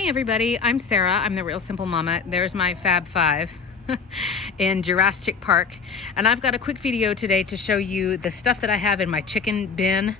Hey everybody, I'm Sarah. I'm the Real Simple Mama. There's my Fab Five in Jurasschic Park. And I've got a quick video today to show you the stuff that I have in my chicken bin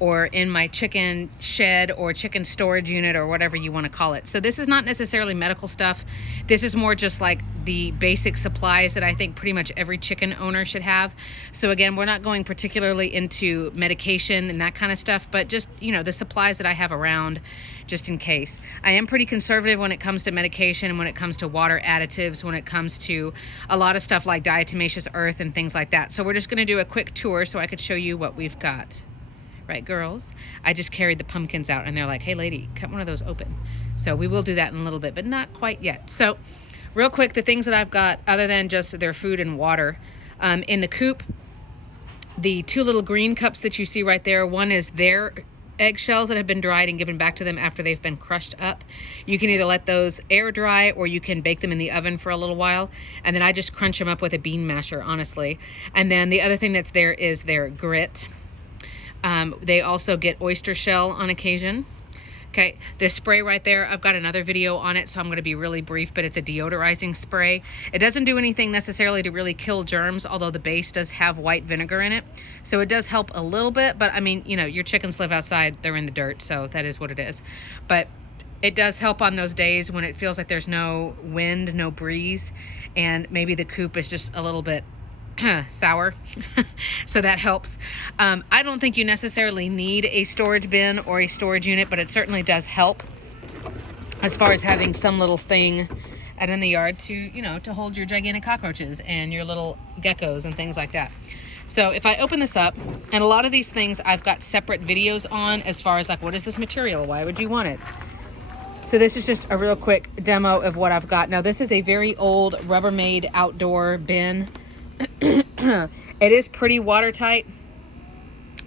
or in my chicken shed or chicken storage unit or whatever you want to call it. So this is not necessarily medical stuff. This is more just like the basic supplies that I think pretty much every chicken owner should have. So again, we're not going particularly into medication and that kind of stuff, but just, you know, the supplies that I have around just in case. I am pretty conservative when it comes to medication and when it comes to water additives, when it comes to a lot of stuff like Diatomaceous Earth and things like that. So we're just gonna do a quick tour so I could show you what we've got. Right, girls? I just carried the pumpkins out and they're like, hey lady, cut one of those open. So we will do that in a little bit, but not quite yet. So real quick, the things that I've got other than just their food and water. In the coop, the two little green cups that you see right there, one is their eggshells that have been dried and given back to them after they've been crushed up. You can either let those air dry or you can bake them in the oven for a little while. And then I just crunch them up with a bean masher, honestly. And then the other thing that's there is their grit. They also get oyster shell on occasion. Okay, this spray right there, I've got another video on it, so I'm going to be really brief, but it's a deodorizing spray. It doesn't do anything necessarily to really kill germs, although the base does have white vinegar in it. So it does help a little bit, but I mean, you know, your chickens live outside, they're in the dirt, so that is what it is. But it does help on those days when it feels like there's no wind, no breeze, and maybe the coop is just a little bit sour. So that helps. I don't think you necessarily need a storage bin or a storage unit, but it certainly does help as far as having some little thing out in the yard to, you know, to hold your gigantic cockroaches and your little geckos and things like that. So if I open this up, and a lot of these things I've got separate videos on as far as like, what is this material? Why would you want it? So this is just a real quick demo of what I've got. Now this is a very old Rubbermaid outdoor bin. It is pretty watertight.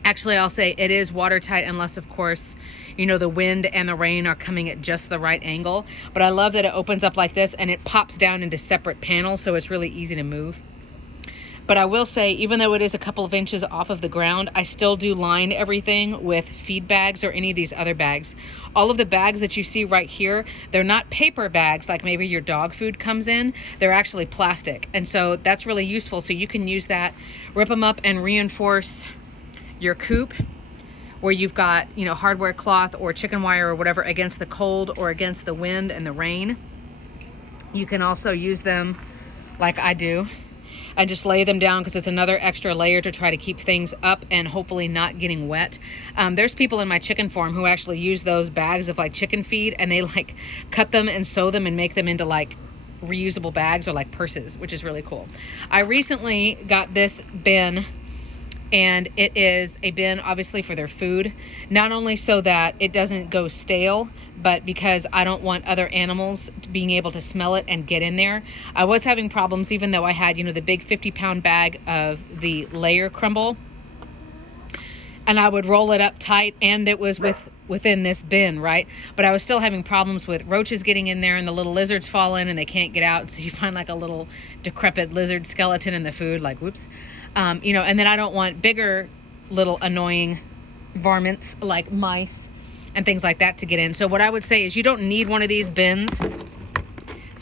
Actually, I'll say it is watertight unless, of course, you know, the wind and the rain are coming at just the right angle. But I love that it opens up like this and it pops down into separate panels, so it's really easy to move. But I will say, even though it is a couple of inches off of the ground, I still do line everything with feed bags or any of these other bags. All of the bags that you see right here, they're not paper bags like maybe your dog food comes in. They're actually plastic. And so that's really useful. So you can use that, rip them up and reinforce your coop where you've got, you know, hardware cloth or chicken wire or whatever against the cold or against the wind and the rain. You can also use them like I do. I just lay them down because it's another extra layer to try to keep things up and hopefully not getting wet. There's people in my chicken farm who actually use those bags of like chicken feed and they like cut them and sew them and make them into like reusable bags or like purses, which is really cool. I recently got this bin, and it is a bin obviously for their food, not only so that it doesn't go stale, but because I don't want other animals being able to smell it and get in there. I was having problems even though I had, you know, the big 50-pound bag of the layer crumble, and I would roll it up tight and it was within this bin, right? But I was still having problems with roaches getting in there and the little lizards fall in and they can't get out. And so you find like a little decrepit lizard skeleton in the food, like whoops. You know, and then I don't want bigger little annoying varmints like mice and things like that to get in. So what I would say is you don't need one of these bins.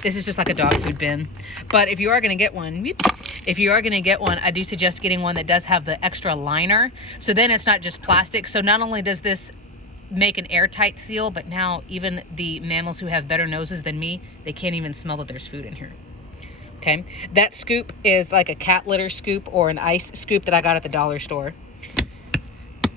This is just like a dog food bin. But if you are going to get one, I do suggest getting one that does have the extra liner. So then it's not just plastic. So not only does this make an airtight seal, but now even the mammals who have better noses than me, they can't even smell that there's food in here. Okay, that scoop is like a cat litter scoop or an ice scoop that I got at the dollar store.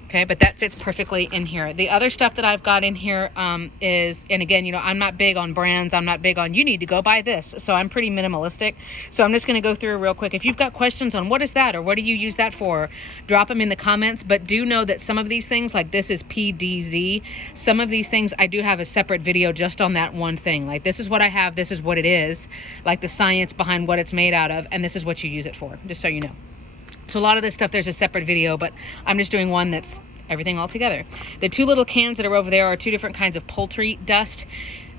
Okay, but that fits perfectly in here. The other stuff that I've got in here is, and again, you know, I'm not big on brands. I'm not big on, you need to go buy this. So I'm pretty minimalistic. So I'm just going to go through real quick. If you've got questions on what is that or what do you use that for, drop them in the comments. But do know that some of these things, like this is PDZ. Some of these things, I do have a separate video just on that one thing. Like this is what I have. This is what it is. Like the science behind what it's made out of. And this is what you use it for, just so you know. So a lot of this stuff, there's a separate video, but I'm just doing one that's everything all together. The two little cans that are over there are two different kinds of poultry dust.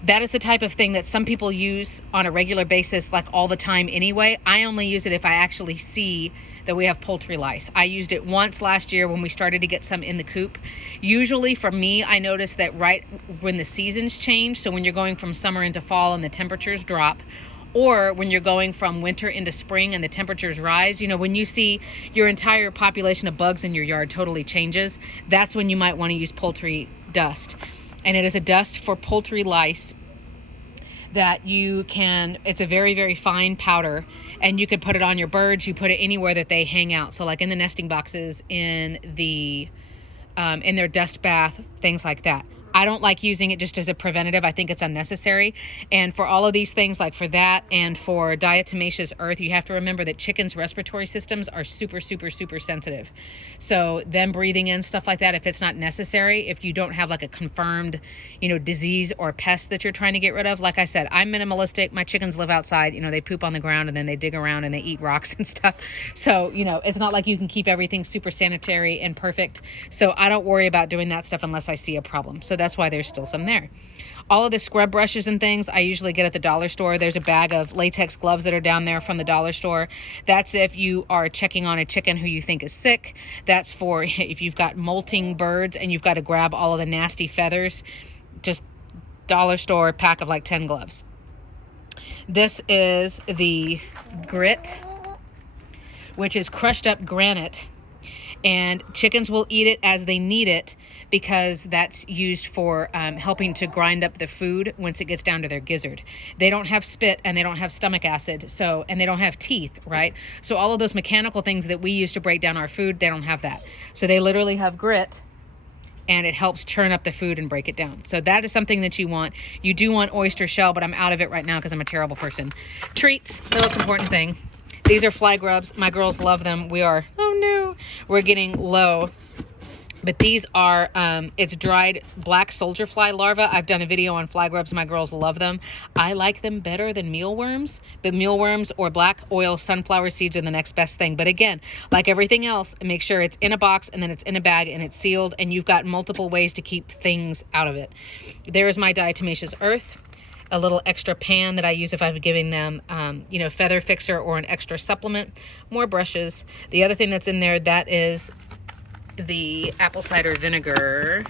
That is the type of thing that some people use on a regular basis, like all the time anyway. I only use it if I actually see that we have poultry lice. I used it once last year when we started to get some in the coop. Usually for me, I notice that right when the seasons change, so when you're going from summer into fall and the temperatures drop, or when you're going from winter into spring and the temperatures rise, you know, when you see your entire population of bugs in your yard totally changes, that's when you might want to use poultry dust. And it is a dust for poultry lice that you can, it's a very, very fine powder, and you could put it on your birds. You put it anywhere that they hang out. So like in the nesting boxes, in their dust bath, things like that. I don't like using it just as a preventative. I think it's unnecessary. And for all of these things, like for that and for diatomaceous earth, you have to remember that chickens' respiratory systems are super, super, super sensitive. So them breathing in stuff like that, if it's not necessary, if you don't have like a confirmed, you know, disease or pest that you're trying to get rid of. Like I said, I'm minimalistic. My chickens live outside. You know, they poop on the ground and then they dig around and they eat rocks and stuff. So, you know, it's not like you can keep everything super sanitary and perfect. So I don't worry about doing that stuff unless I see a problem. So that's why there's still some there. All of the scrub brushes and things I usually get at the dollar store. There's a bag of latex gloves that are down there from the dollar store. That's if you are checking on a chicken who you think is sick. That's for if you've got molting birds and you've got to grab all of the nasty feathers. Just dollar store pack of like 10 gloves. This is the grit, which is crushed up granite, and chickens will eat it as they need it, because that's used for helping to grind up the food once it gets down to their gizzard. They don't have spit and they don't have stomach acid, so, and they don't have teeth, right? So all of those mechanical things that we use to break down our food, they don't have that. So they literally have grit, and it helps churn up the food and break it down. So that is something that you want. You do want oyster shell, but I'm out of it right now because I'm a terrible person. Treats, the most important thing. These are fly grubs. My girls love them. We're getting low. But these are, it's dried black soldier fly larvae. I've done a video on fly grubs. My girls love them. I like them better than mealworms. But mealworms or black oil sunflower seeds are the next best thing. But again, like everything else, make sure it's in a box and then it's in a bag and it's sealed, and you've got multiple ways to keep things out of it. There is my diatomaceous earth. A little extra pan that I use if I'm giving them, you know, feather fixer or an extra supplement. More brushes. The other thing that's in there, that is the apple cider vinegar,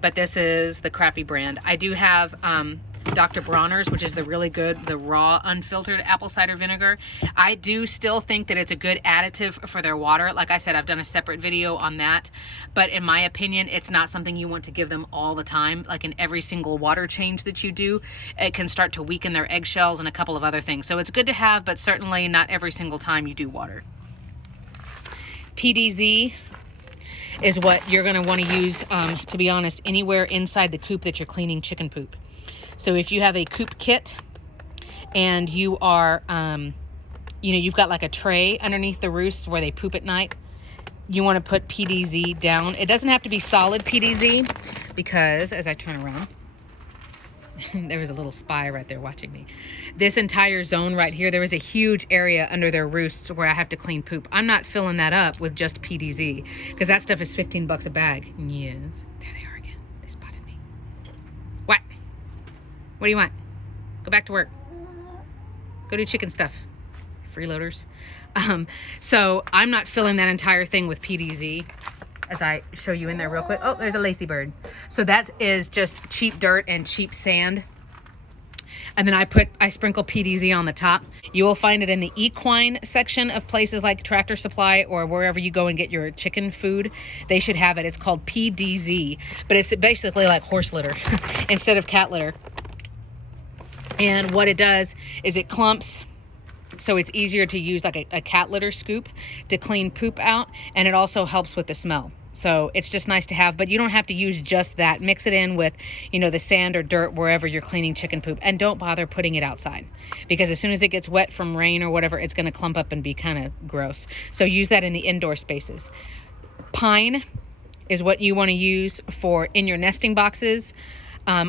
but this is the crappy brand. I do have Dr. Bronner's, which is the really good, the raw unfiltered apple cider vinegar. I do still think that it's a good additive for their water. Like I said, I've done a separate video on that, but in my opinion, it's not something you want to give them all the time. Like in every single water change that you do, it can start to weaken their eggshells and a couple of other things. So it's good to have, but certainly not every single time you do water. PDZ is what you're going to want to use, to be honest, anywhere inside the coop that you're cleaning chicken poop. So if you have a coop kit and you are, you know, you've got like a tray underneath the roosts where they poop at night, you want to put PDZ down. It doesn't have to be solid PDZ, because as I turn around, there was a little spy right there watching me. This entire zone right here, there is a huge area under their roosts where I have to clean poop. I'm not filling that up with just PDZ, because that stuff is 15 bucks a bag. Yes, there they are again. They spotted me. What? What do you want? Go back to work. Go do chicken stuff. Freeloaders. So I'm not filling that entire thing with PDZ. As I show you in there real quick. Oh, there's a lacy bird. So that is just cheap dirt and cheap sand. And then I sprinkle PDZ on the top. You will find it in the equine section of places like Tractor Supply or wherever you go and get your chicken food. They should have it. It's called PDZ, but it's basically like horse litter instead of cat litter. And what it does is it clumps, so it's easier to use like a cat litter scoop to clean poop out, and it also helps with the smell. So it's just nice to have, but you don't have to use just that. Mix it in with, you know, the sand or dirt wherever you're cleaning chicken poop, and don't bother putting it outside, because as soon as it gets wet from rain or whatever, it's going to clump up and be kind of gross. So use that in the indoor spaces. Pine is what you want to use for in your nesting boxes,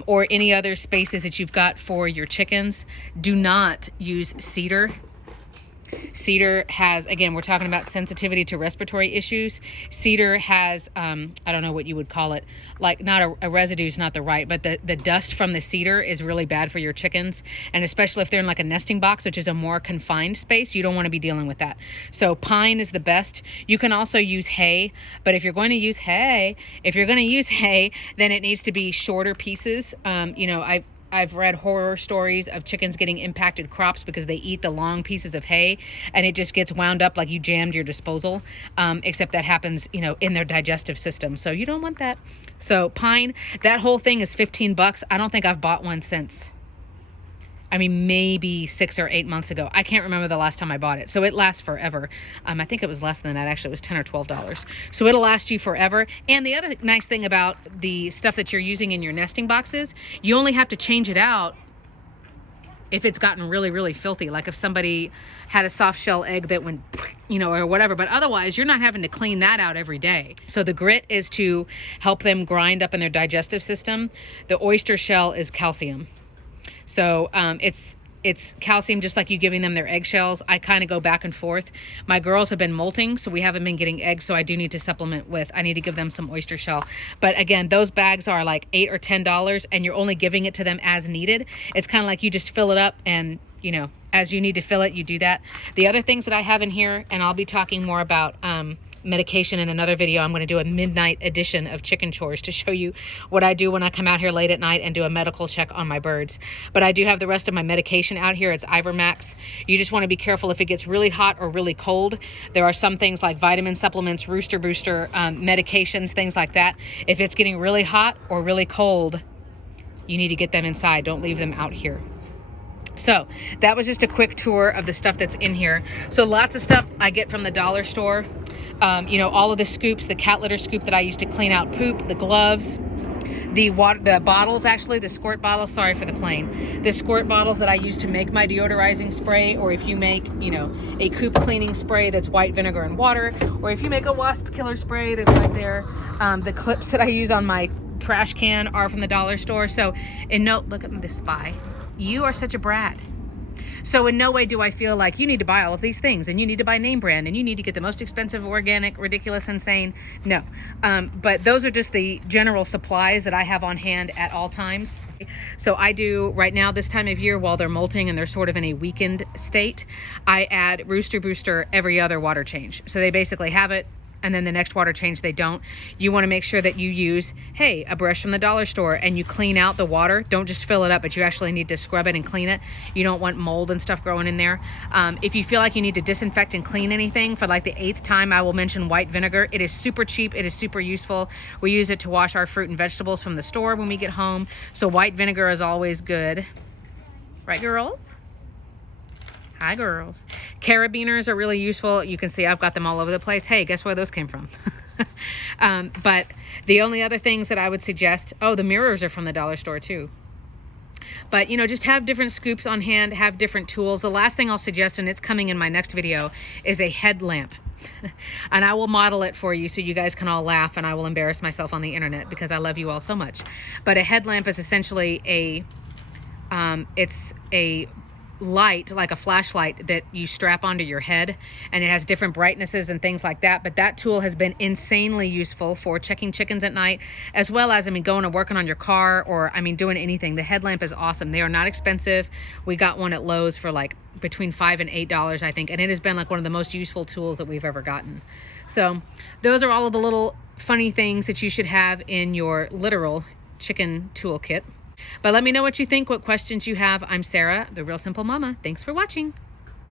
or any other spaces that you've got for your chickens. Do not use cedar. Cedar has, again, we're talking about sensitivity to respiratory issues. Cedar has, I don't know what you would call it, like not a residue is not the right, but the dust from the cedar is really bad for your chickens. And especially if they're in like a nesting box, which is a more confined space, you don't want to be dealing with that. So pine is the best. You can also use hay, but if you're going to use hay, then it needs to be shorter pieces. You know, I've read horror stories of chickens getting impacted crops because they eat the long pieces of hay and it just gets wound up like you jammed your disposal, except that happens, you know, in their digestive system. So you don't want that. So pine, that whole thing is 15 bucks. I don't think I've bought one since, I mean, maybe 6 or 8 months ago. I can't remember the last time I bought it. So it lasts forever. I think it was less than that. Actually, it was $10 or $12. So it'll last you forever. And the other nice thing about the stuff that you're using in your nesting boxes, you only have to change it out if it's gotten really, really filthy. Like if somebody had a soft shell egg that went, you know, or whatever. But otherwise, you're not having to clean that out every day. So the grit is to help them grind up in their digestive system. The oyster shell is calcium. So it's calcium, just like you giving them their eggshells. I kind of go back and forth. My girls have been molting, so we haven't been getting eggs, so I do need to supplement with, I need to give them some oyster shell. But again, those bags are like $8 or $10, and you're only giving it to them as needed. It's kind of like you just fill it up, and you know, as you need to fill it, you do that. The other things that I have in here, and I'll be talking more about medication in another video. I'm going to do a midnight edition of chicken chores to show you what I do when I come out here late at night and do a medical check on my birds. But I do have the rest of my medication out here. It's Ivermax. You just want to be careful if it gets really hot or really cold. There are some things like vitamin supplements, rooster booster, medications, things like that. If it's getting really hot or really cold, you need to get them inside. Don't leave them out here. So that was just a quick tour of the stuff that's in here. So lots of stuff I get from the dollar store. You know, all of the scoops, the cat litter scoop that I use to clean out poop, the gloves, the bottles, actually, the squirt bottles, sorry for the plane. The squirt bottles that I use to make my deodorizing spray, or if you make, you know, a Coop cleaning spray that's white vinegar and water, or if you make a wasp killer spray that's right there. The clips that I use on my trash can are from the dollar store. So, and no, look at this spy. You are such a brat. So in no way do I feel like you need to buy all of these things and you need to buy name brand and you need to get the most expensive, organic, ridiculous, insane. No. But those are just the general supplies that I have on hand at all times. So I do right now, this time of year, while they're molting and they're sort of in a weakened state, I add Rooster Booster every other water change. So they basically have it, and then the next water change they don't. You want to make sure that you use, hey, a brush from the dollar store, and you clean out the water. Don't just fill it up, but you actually need to scrub it and clean it. You don't want mold and stuff growing in there. If you feel like you need to disinfect and clean anything, for like the 8th time, I will mention white vinegar. It is super cheap. It is super useful. We use it to wash our fruit and vegetables from the store when we get home. So white vinegar is always good. Right, girls? Hi, girls. Carabiners are really useful. You can see I've got them all over the place. Hey, guess where those came from? But the only other things that I would suggest, oh, the mirrors are from the dollar store too. But, you know, just have different scoops on hand, have different tools. The last thing I'll suggest, and it's coming in my next video, is a headlamp. And I will model it for you so you guys can all laugh, and I will embarrass myself on the internet because I love you all so much. But a headlamp is essentially it's a light, like a flashlight, that you strap onto your head, and it has different brightnesses and things like that. But that tool has been insanely useful for checking chickens at night, as well as, I mean, going and working on your car, or I mean, doing anything. The headlamp is awesome. They are not expensive. We got one at Lowe's for like between $5 and $8, I think, and it has been like one of the most useful tools that we've ever gotten. So those are all of the little funny things that you should have in your literal chicken toolkit. But let me know what you think, what questions you have. I'm Sarah, the Real Simple Mama. Thanks for watching.